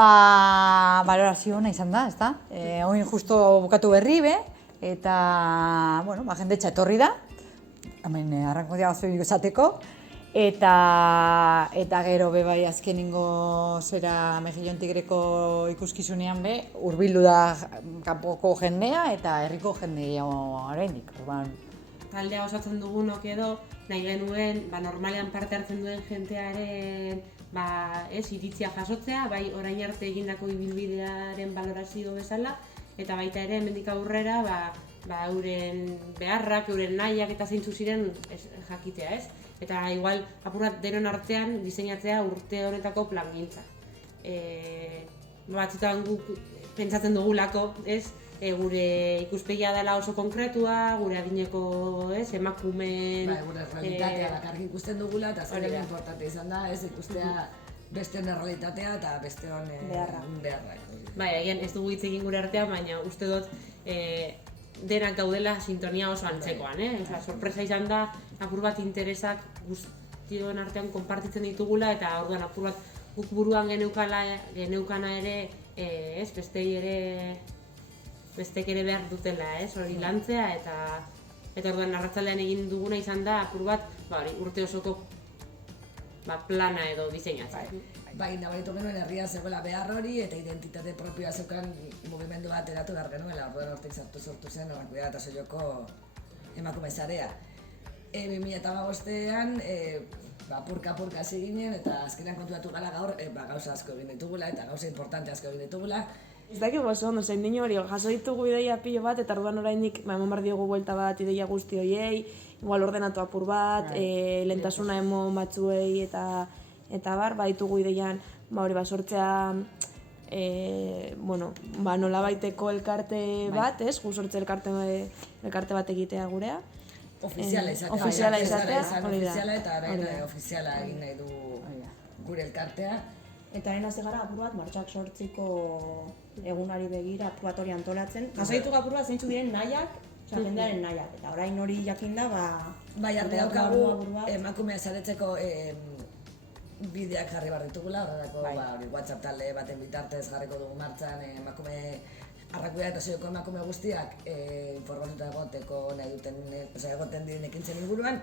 Balorazio ona izan da, ezta? Oin justo bukatu berri be, eta, bueno, jendetza etorri da, hemen Arrankudiaga zoi esateko, eta gero be bai azkenengo zera Mejillon Tigreko ikuskizunean be, hurbildu da kanpoko jendea eta herriko jendea oraindik. Taldea osatzen dugunok edo, nahi genuen, normalean parte hartzen duen jentearen iritzia jasotzea, bai orain arte egindako ibilbidearen balorazio bezala, eta baita ere hemendik aurrera euren beharrak, euren nahiak eta zeintzu ziren jakitea, ez? Eta igual apur bat denon artean diseinatzea urte honetako plangintza. Batzutan guk pentsatzen dugulako, ez? Gure ikuspegia dela oso konkretua, gure adineko emakumeen... Gure realitatea bakarrik ikusten dugula eta azkenean importante izan da, ez ikustea besteen realitatea eta besteon beharrak. Agian ez dugu hitz egin gure artean, baina uste dut denak gaudela sintonia oso antzekoan. Sorpresa izan da, apur bat interesak guztion artean konpartitzen ditugula eta orduan apur bat guk buruan geneukana ere, bestek ere behar dutela, hori lantzea eta orduan arratsaldean egin duguna izan da apur bat urte osoko plana edo diseinatzea. Nabaritu genuen herria zegoela behar hori eta identitate propioa zeukan mugimendu bat eratu behar genuela, orduan hortik sortu zen Arrankudiaga eta Solloko emakume sarea. 2015ean apurka hasi ginen eta azkenean konturatu gara gaur gauza asko egin ditugula eta gauza importante asko egin ditugula. Ez dakik oso ondo zein dino hori, jaso ditugu ideia pilo bat eta orduan orainik eman behar diogu buelta bat ideia guzti horiei, igual ordenatu apur bat, lehentasuna emon batzuei eta baditugu ideian hori sortzea nolabaiteko elkarte bat, ez? Gu sortze elkarte bat egitea gurea. Ofiziala izatea. Ofiziala eta ofiziala egin nahi du gure elkartea. Eta haren hasi gara apur bat martxak sortziko egunari begira apur bat hori antolatzen. Jaso apur bat zeintzu diren nahiak, jendearen nahiak. Eta orain hori jakinda, arte daukagu emakumea saretzeko bideak jarri behar ditugula, horrelako WhatsApp talde baten bitartez jarriko dugu martxan emakume Arrankudiaga eta Solloko emakume guztiak informatuta egoteko nahi duten, egoten diren ekintzen inguruan.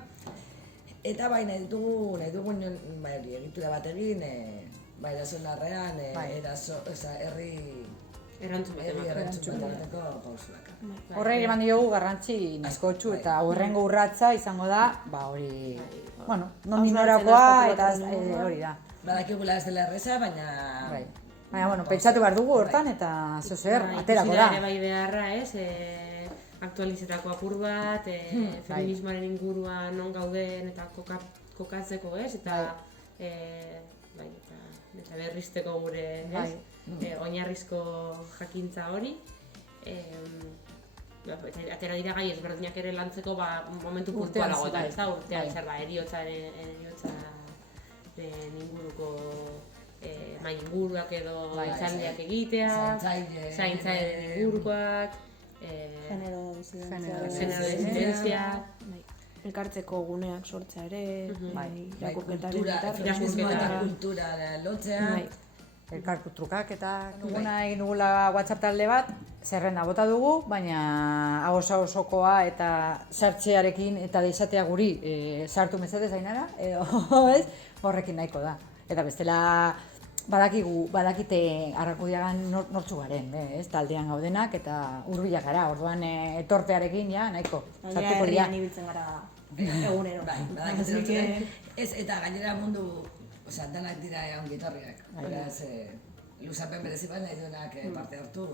Eta nahi dugu egitura bat egin, eraso larrean, herri erantzun bateko pausuak. Horre eman diogu garrantzi nahikotsu eta hurrengo urratsa izango da, hori, nondinorakoa eta hori da. Badakigula ez dela erreza, baina... Baina, pentsatu behar dugu hortan eta zer, aterako da. Bai beharra, aktualizetako apur bat, feminismoaren inguruan non gauden eta kokatzeko, eta berrizteko gure oinarrizko jakintza hori. Atera dira gai ezberdinak ere lantzeko momentu puntualago eta ez da urtean zer da, eriotzaren inguruko mai inguruak edo itzaldiak egitea, zaintzaileen ingurukoak, genero disidentzia, elkartzeko guneak sortzea ere, irakurketaren feminismoa eta kultura lotzea, elkarku trukaketak duguna egin dugula WhatsApp talde bat, zerrenda bota dugu, baina agosa osokoa eta sartzearekin eta deixatea guri sartu mesedez Ainara, horrekin nahiko da. Eta bestela badakite Arrankudiagan nortzu garen, taldean gaudenak eta hurbilak gara, orduan etortearekin nahiko sartuko dira. Herrian ibiltzen gara egunero. Eta gainera mundu, danak dira ongitorriak. Luzapen berezi bat nahi duenak parte hartu.